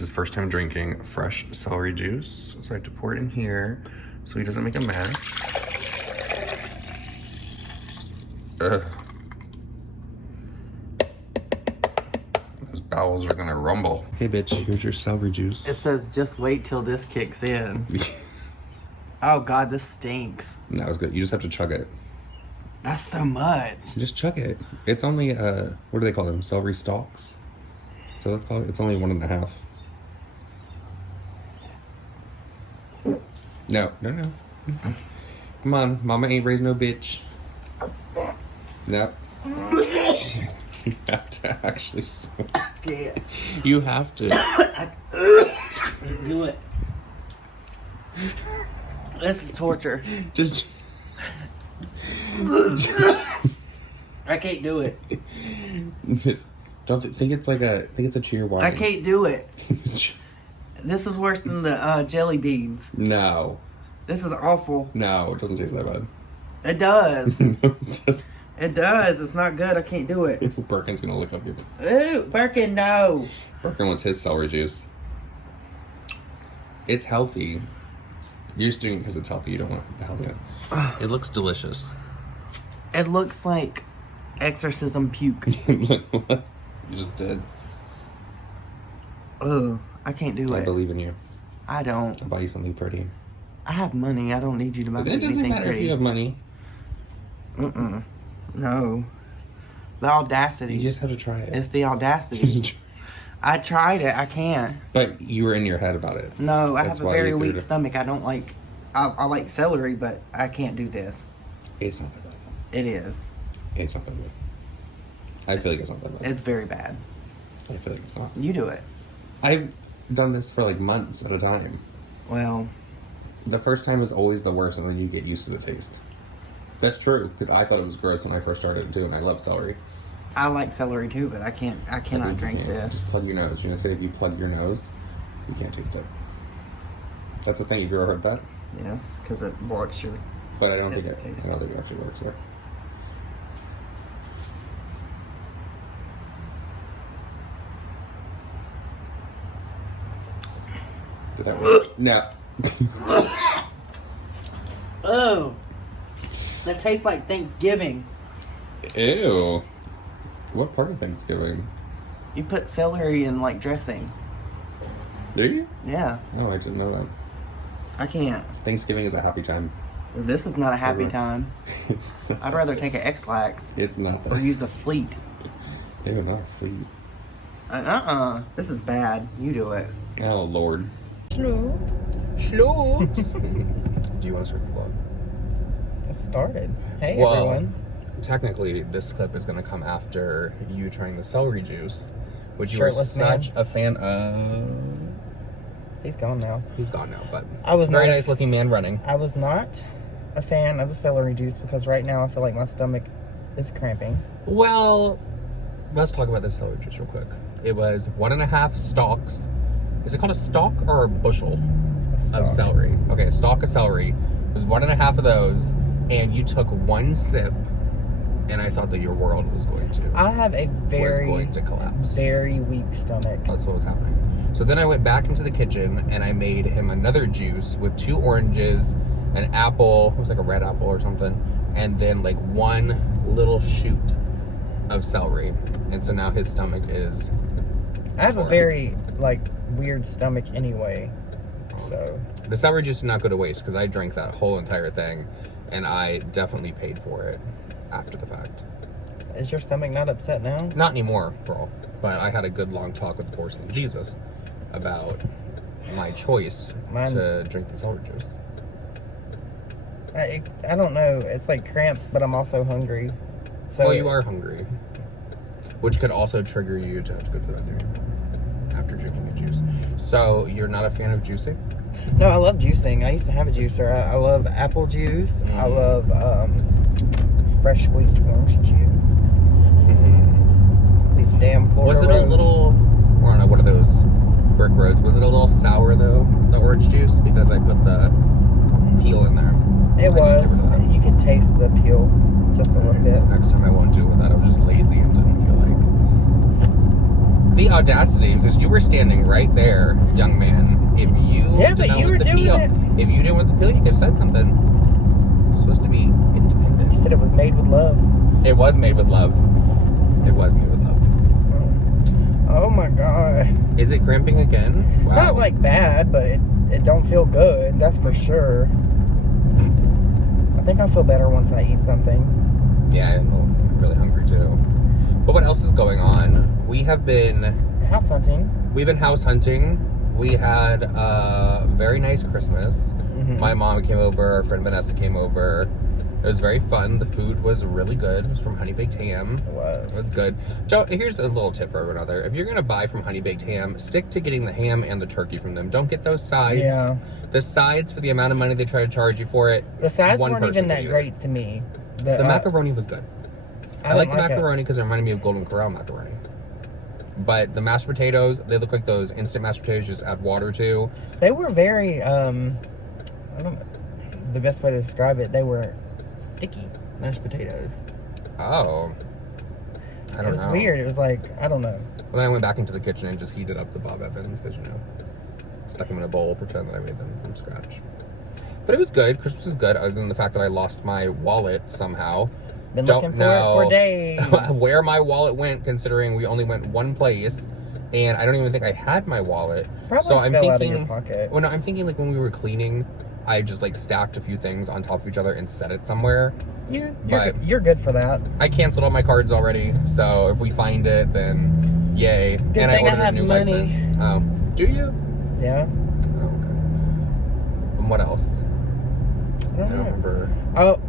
his first time drinking fresh celery juice, so I have to pour it in here so he doesn't make a mess. Ugh. His bowels are gonna rumble. Hey bitch, here's your celery juice. It says just wait till this kicks in. Oh god, this stinks. That was good. You just have to chug it. That's so much. Just chug it. It's only, what do they call them? Celery stalks? So let's call it, it's only 1.5. No. Come on, mama ain't raised no bitch. No. You have to actually swim. Yeah. You have to. Do it. This is torture. Just. I can't do it. Just don't think it's like a. Think it's a cheer wine. I can't do it. This is worse than the jelly beans. No. This is awful. No, it doesn't taste that bad. It does. No, it doesn't. It does. It's not good. I can't do it. Birkin's gonna look up your. Ooh, Birkin, no. Birkin wants his celery juice. It's healthy. You're just doing it because it's healthy. You don't want the healthiness. It looks delicious. It looks like exorcism puke. What? You just did. Oh, I can't do it. I believe in you. I don't. I'll buy you something pretty. I have money. I don't need you to buy me It doesn't anything matter pretty. if you have money. No. The audacity. You just have to try it. It's the audacity. I tried it. I can't. But you were in your head about it. No, I That's have a why very you threw weak it. stomach. I don't like... I like celery, but I can't do this. It's not that bad. It is. It's not that bad. I feel like it's not that bad. It's very bad. I feel like it's not. You do it. I've done this for like months at a time. Well... The first time is always the worst, and then you get used to the taste. That's true, because I thought it was gross when I first started too, and I love celery. I like celery too, but I cannot drink this. Just plug your nose. You know, say if you plug your nose, you can't taste it. That's the thing. Have you ever heard that? Yes, because it blocks your... But I don't think sensitive. it actually works there. Did that work? No. Oh! That tastes like Thanksgiving. Ew. What part of Thanksgiving? You put celery in, like, dressing. Do you? Yeah. Oh, I didn't know that. I can't. Thanksgiving is a happy time. This is not a happy Ever. time. I'd rather take an X-Lax It's not or that. use a Fleet. Ew, not a fleet. This is bad. You do it. Oh, Lord. Schloops. Do you want to start the vlog? It started. Hey, Well, everyone. Technically, this clip is going to come after you trying the celery juice, which you Shirtless were man. such a fan of. He's gone now. He's gone now, but I was very not- nice looking man running. I was not a fan of the celery juice because right now I feel like my stomach is cramping. Well, let's talk about this celery juice real quick. It was 1.5 stalks. Is it called a stalk or a bushel of celery? Okay, a stalk of celery. It was 1.5 of those, and you took one sip, and I thought that your world was going to I have a collapse. very weak stomach. That's what was happening. So then I went back into the kitchen and I made him another juice with 2 oranges, an apple, it was like a red apple or something, and then like one little shoot of celery. And so now his stomach is... I have a very, like, weird stomach anyway, so... The celery juice did not go to waste because I drank that whole entire thing, and I definitely paid for it after the fact. Is your stomach not upset now? Not anymore, bro. But I had a good long talk with the porcelain Jesus about my choice to drink the celery juice. I don't know. It's like cramps, but I'm also hungry. So Well, you are hungry, which could also trigger you to have to go to the bathroom after drinking the juice. So you're not a fan of juicing? No, I love juicing. I used to have a juicer. I love apple juice. I love fresh squeezed orange juice. These damn Florida Was it a roads. little, I don't know, what are those brick roads? Was it a little sour though, the orange juice? Because I put the peel in there. It was. You could taste the peel just a little bit. So next time I won't do it with that. I was just lazy and didn't feel like. The audacity, because you were standing right there, young man. If you Yeah, but you were doing it. If you didn't want the peel, you could have said something. It's supposed to be independent. You said it was made with love. It was made with love. It was made with love. Oh my god. Is it cramping again? Wow. Not like bad, but it don't feel good. That's for sure. I think I'll feel better once I eat something. Yeah, I'm really hungry too. But what else is going on? We have been house hunting. We've been house hunting. We had a very nice Christmas. Mm-hmm. My mom came over. Our friend Vanessa came over. It was very fun. The food was really good. It was from Honey Baked Ham. It was Good. Here's a little tip for another. If you're going to buy from Honey Baked Ham, stick to getting the ham and the turkey from them. Don't get those sides. Yeah. The sides, for the amount of money they try to charge you for it. The sides weren't even that great to me. The macaroni was good. I like the macaroni because it reminded me of Golden Corral macaroni. But the mashed potatoes, they look like those instant mashed potatoes you just add water to. They were very, I don't know, the best way to describe it, they were sticky mashed potatoes. Oh. I don't know. It was weird. It was like, I don't know. Well, then I went back into the kitchen and just heated up the Bob Evans because, stuck them in a bowl, pretend that I made them from scratch. But it was good. Christmas was good, other than the fact that I lost my wallet somehow. Been looking for it for days. Where my wallet went, considering we only went one place, and I don't even think I had my wallet. Probably so I'm fell thinking, out of your pocket. Well, no, I'm thinking like when we were cleaning, I just like stacked a few things on top of each other and set it somewhere. You're good for that. I canceled all my cards already, so if we find it, then yay. Good and thing I ordered I have a new money. license. Oh, do you? Yeah. Oh, okay. And what else? I don't remember. Oh,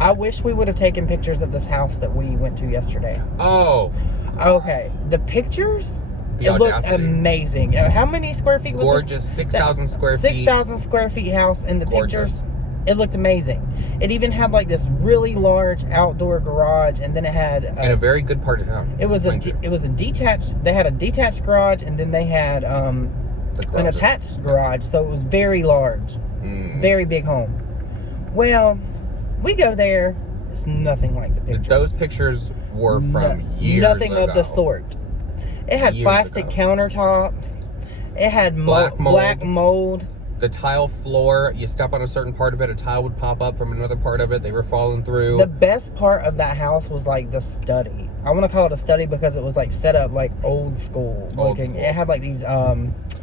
I wish we would have taken pictures of this house that we went to yesterday. Oh. Okay. The pictures, The it looked audacity. amazing. How many square feet was Gorgeous. 6,000 square feet. 6,000 square feet house in the Gorgeous. pictures. It looked amazing. It even had like this really large outdoor garage, and then it had In a very good part of town. it was a detached. They had a detached garage, and then they had an attached garage. So it was very large, very big home. Well, we go there. It's nothing like the pictures. Those pictures were from years nothing ago. of the sort. It had Years plastic ago. countertops. It had Black mold. black mold. The tile floor, you step on a certain part of it, a tile would pop up from another part of it. They were falling through. The best part of that house was like the study. I want to call it a study because it was like set up like old school looking. It had like these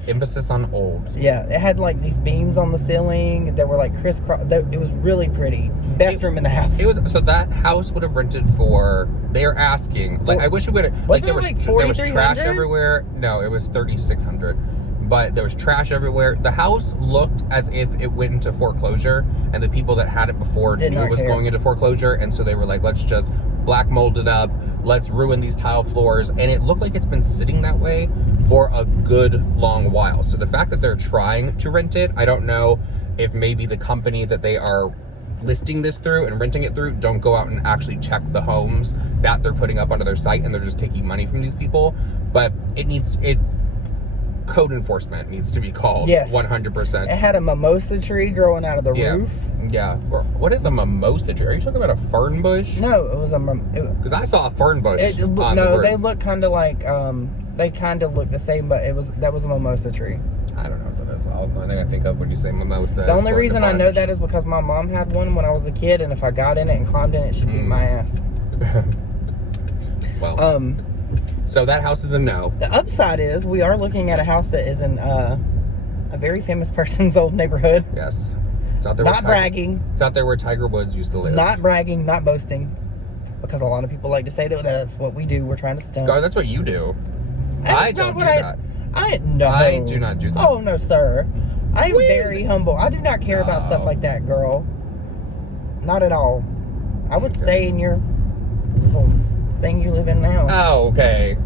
emphasis on old. Yeah, it had like these beams on the ceiling that were like crisscross. It was really pretty. Best room in the house. It was so that house would have rented for. They're asking like I wish it would have like there was trash everywhere. No, it was 3,600. But there was trash everywhere. The house looked as if it went into foreclosure, and the people that had it before knew it was going into foreclosure, and so they were like, let's just black mold it up, let's ruin these tile floors, and it looked like it's been sitting that way for a good long while. So the fact that they're trying to rent it, I don't know if maybe the company that they are listing this through and renting it through don't go out and actually check the homes that they're putting up onto their site, and they're just taking money from these people. But code enforcement needs to be called. Yes. 100%. It had a mimosa tree growing out of the roof. Yeah. What is a mimosa tree? Are you talking about a fern bush? No, it was because I saw a fern bush on the roof. They look kind of like they kind of look the same, but that was a mimosa tree. I don't know what that is. The only thing I think of when you say mimosa. The only reason I know that is because my mom had one when I was a kid, and if I got in it and climbed in it, she'd beat my ass. Well. So that house is a no. The upside is we are looking at a house that is in a very famous person's old neighborhood. Yes. It's out there. Not bragging. It's out there where Tiger Woods used to live. Not bragging, not boasting. Because a lot of people like to say that that's what we do. We're trying to stunt. God, that's what you do. I don't do that. I do not do that. Oh, no, sir. I am very humble. I do not care about stuff like that, girl. Not at all. I would stay in your little thing you live in now. Oh, okay.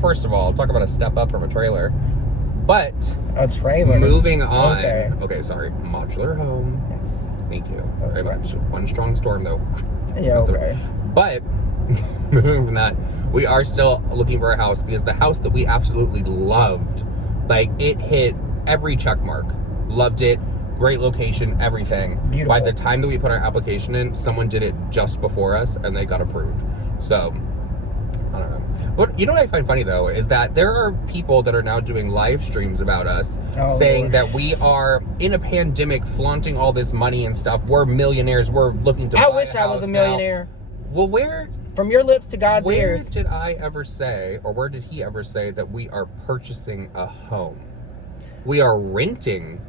First of all, talk about a step up from a trailer. But a trailer. Moving on. Okay, sorry. Modular home. Yes. Thank you very much. One strong storm though. Yeah, okay. But moving from that, we are still looking for a house because the house that we absolutely loved, like it hit every check mark. Loved it. Great location, everything. Beautiful. By the time that we put our application in, someone did it just before us and they got approved. So I don't know. What you know what I find funny though is that there are people that are now doing live streams about us, saying Lord. that we are in a pandemic, flaunting all this money and stuff. We're millionaires. We're looking to. I buy wish a I was a house millionaire. now. Well, where? From your lips to God's Where ears. did I ever say, or where did he ever say that we are purchasing a home? We are renting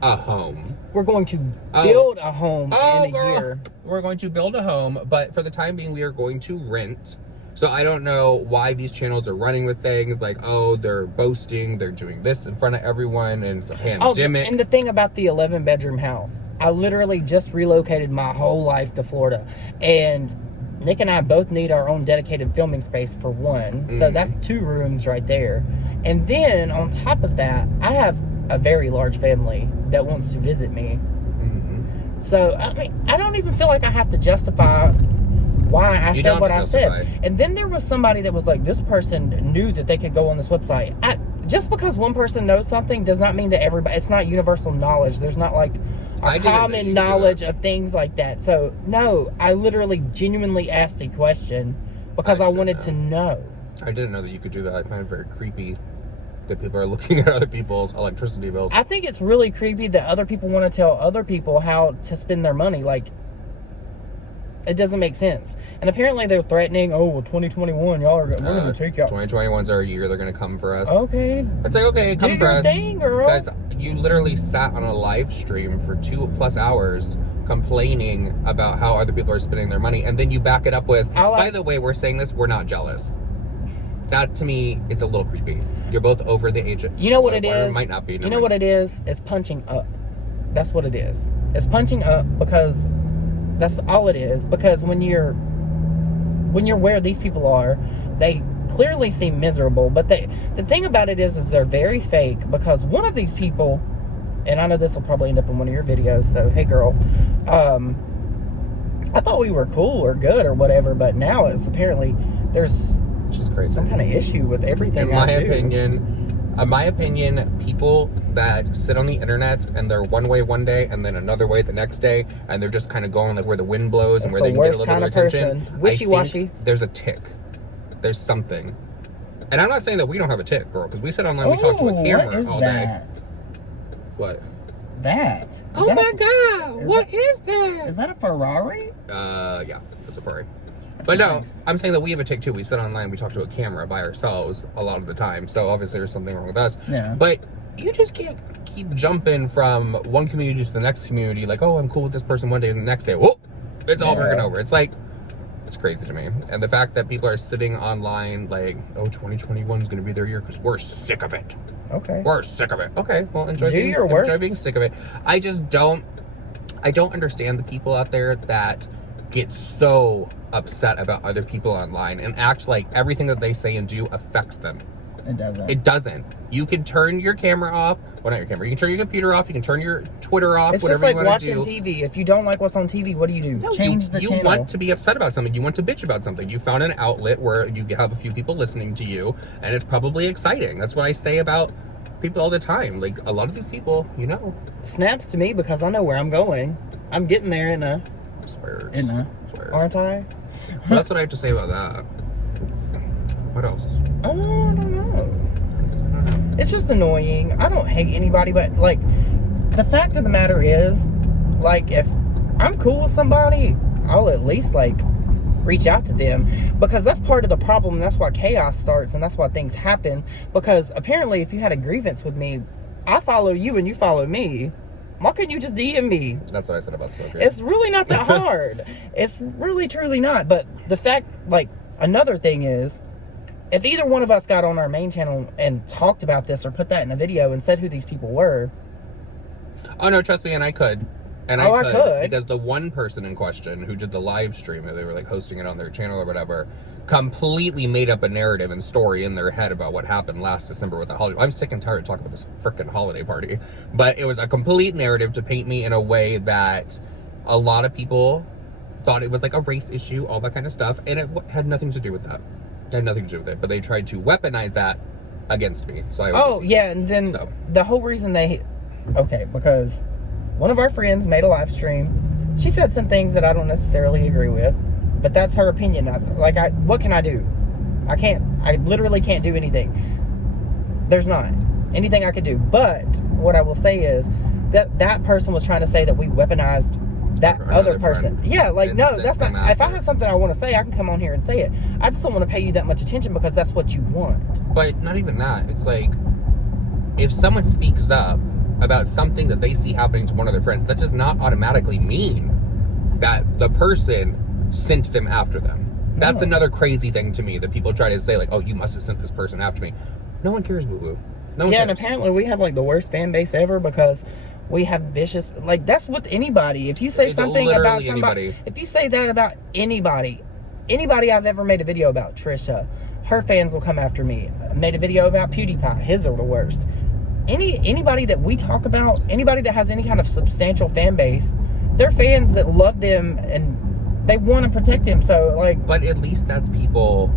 a home. We're going to build a home in a year. We're going to build a home, but for the time being, we are going to rent. So I don't know why these channels are running with things like, oh, they're boasting, they're doing this in front of everyone, and it's a pandemic. And the thing about the 11-bedroom house, I literally just relocated my whole life to Florida, and Nick and I both need our own dedicated filming space for one. So that's 2 rooms right there. And then on top of that, I have a very large family that wants to visit me. So, I mean, I don't even feel like I have to justify why I said what I said. And then there was somebody that was like, this person knew that they could go on this website. Just because one person knows something does not mean that everybody, it's not universal knowledge. There's not like a common knowledge of things like that. So, no, I literally genuinely asked a question because I wanted to know. I didn't know that you could do that. I find it very creepy that people are looking at other people's electricity bills. I think it's really creepy that other people want to tell other people how to spend their money. Like, it doesn't make sense. And apparently they're threatening, oh, well, 2021, y'all are, we're going to take y'all. 2021's our year. They're going to come for us. Okay. It's like, okay, come do for your us. Thing, girl. Guys, you literally sat on a live stream for 2+ hours complaining about how other people are spending their money. And then you back it up with, by the way, we're saying this, we're not jealous. That, to me, it's a little creepy. You're both over the age of... You know what it is? Might not be. You know what it is? It's punching up. That's what it is. It's punching up because... That's all it is. Because when you're where these people are, they clearly seem miserable. But the thing about it is they're very fake. Because one of these people, and I know this will probably end up in one of your videos, so hey girl, I thought we were cool or good or whatever, but now it's apparently there's just crazy. Some kind of issue with everything. In my opinion, people that sit on the internet and they're one way one day and then another way the next day, and they're just kind of going like where the wind blows and where they can get a little bit of attention. Wishy-washy. There's a tick. There's something. And I'm not saying that we don't have a tick, girl, because we sit online, we talk to a camera all day. What? That? Oh my God! What is that? Is that a Ferrari? Yeah, it's a Ferrari. That's but nice. No, I'm saying that we have a tick too. We sit online, we talk to a camera by ourselves a lot of the time. So obviously there's something wrong with us. Yeah. But you just can't keep jumping from one community to the next community. Like, oh, I'm cool with this person one day and the next day, whoop, it's all broken over. It's like, it's crazy to me. And the fact that people are sitting online like, oh, 2021 is going to be their year because we're sick of it. Okay. We're sick of it. Okay, well, enjoy being sick of it. I don't understand the people out there that get so upset about other people online and act like everything that they say and do affects them. It doesn't. It doesn't. You can turn your camera off. Well, not your camera. You can turn your computer off. You can turn your Twitter off. It's whatever just like you want to do. watching TV. If you don't like what's on TV, what do? No, change the channel. You want to be upset about something. You want to bitch about something. You found an outlet where you have a few people listening to you, and it's probably exciting. That's what I say about people all the time. Like, a lot of these people, you know. Snaps to me because I know where I'm going. I'm getting there in a... Swears. Aren't I? Well, that's what I have to say about that. What else? Oh, I don't know. It's just annoying. I don't hate anybody, but, like, the fact of the matter is, like, if I'm cool with somebody, I'll at least, like, reach out to them. Because that's part of the problem, and that's why chaos starts, and that's why things happen. Because, apparently, if you had a grievance with me, I follow you and you follow me. Why couldn't you just DM me? That's what I said about smoking. It's really not that hard. It's really, truly not. But the fact, like, another thing is, if either one of us got on our main channel and talked about this or put that in a video and said who these people were. Oh, no, trust me, and I could. And I could. Because the one person in question who did the live stream, they were, like, hosting it on their channel or whatever, completely made up a narrative and story in their head about what happened last December with the holiday. I'm sick and tired of talking about this freaking holiday party. But it was a complete narrative to paint me in a way that a lot of people thought it was like a race issue, all that kind of stuff. And it had nothing to do with that. It had nothing to do with it. But they tried to weaponize that against me. So and then the whole reason because one of our friends made a live stream. She said some things that I don't necessarily agree with. But that's her opinion. What can I do? I literally can't do anything. There's not anything I could do. But what I will say is that person was trying to say that we weaponized that other person. Yeah, like, no, that's not. If I have something I want to say, I can come on here and say it. I just don't want to pay you that much attention because that's what you want. But not even that. It's like, if someone speaks up about something that they see happening to one of their friends, that does not automatically mean that the person sent them after them. That's another crazy thing to me that people try to say, like, oh, you must have sent this person after me. No one cares, boo-boo. No one cares. And apparently we have, like, the worst fan base ever because we have vicious, like, that's with anybody. If you say something about somebody, if you say that about anybody I've ever made a video about, Trisha, her fans will come after me. I made a video about PewDiePie, his are the worst. Anybody that we talk about, anybody that has any kind of substantial fan base, they're fans that love them and they want to protect them. So, like, but at least that's people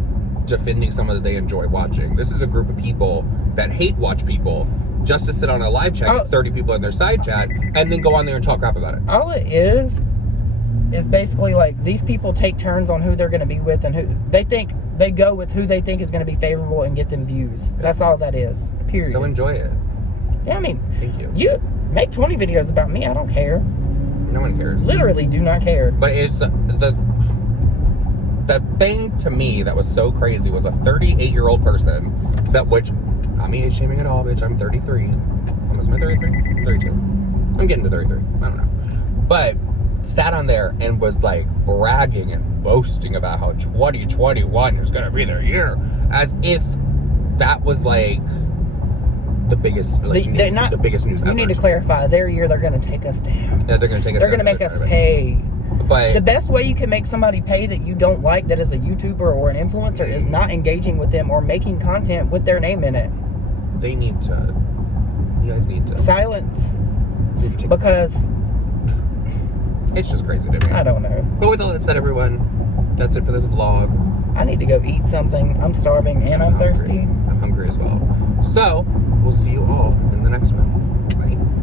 defending someone that they enjoy watching. This is a group of people that hate watch people just to sit on a live chat with 30 people in their side chat and then go on there and talk crap about it. All it is basically like these people take turns on who they're going to be with and who they think they go with who they think is going to be favorable and get them views. That's all that is. Period. So enjoy it. Yeah, I mean, thank you. You make 20 videos about me. I don't care. No one cares. Literally do not care. But it's the thing to me that was so crazy was a 38-year-old person, which, I'm age shaming at all, bitch. I'm 33. Am I 33? 32. I'm getting to 33. I don't know. But sat on there and was like bragging and boasting about how 2021 is going to be their year. As if that was like the biggest the biggest news ever. You need to clarify. Their year, they're going to take us down. Yeah, they're going to take us down. They're going to make us pay. But the best way you can make somebody pay that you don't like, that is a YouTuber or an influencer, is not engaging with them or making content with their name in it. They need to. You guys need to. Silence. Because it's just crazy to me. I don't know. But with all that said, everyone, that's it for this vlog. I need to go eat something. I'm starving and I'm thirsty. I'm hungry as well. So, we'll see you all in the next one.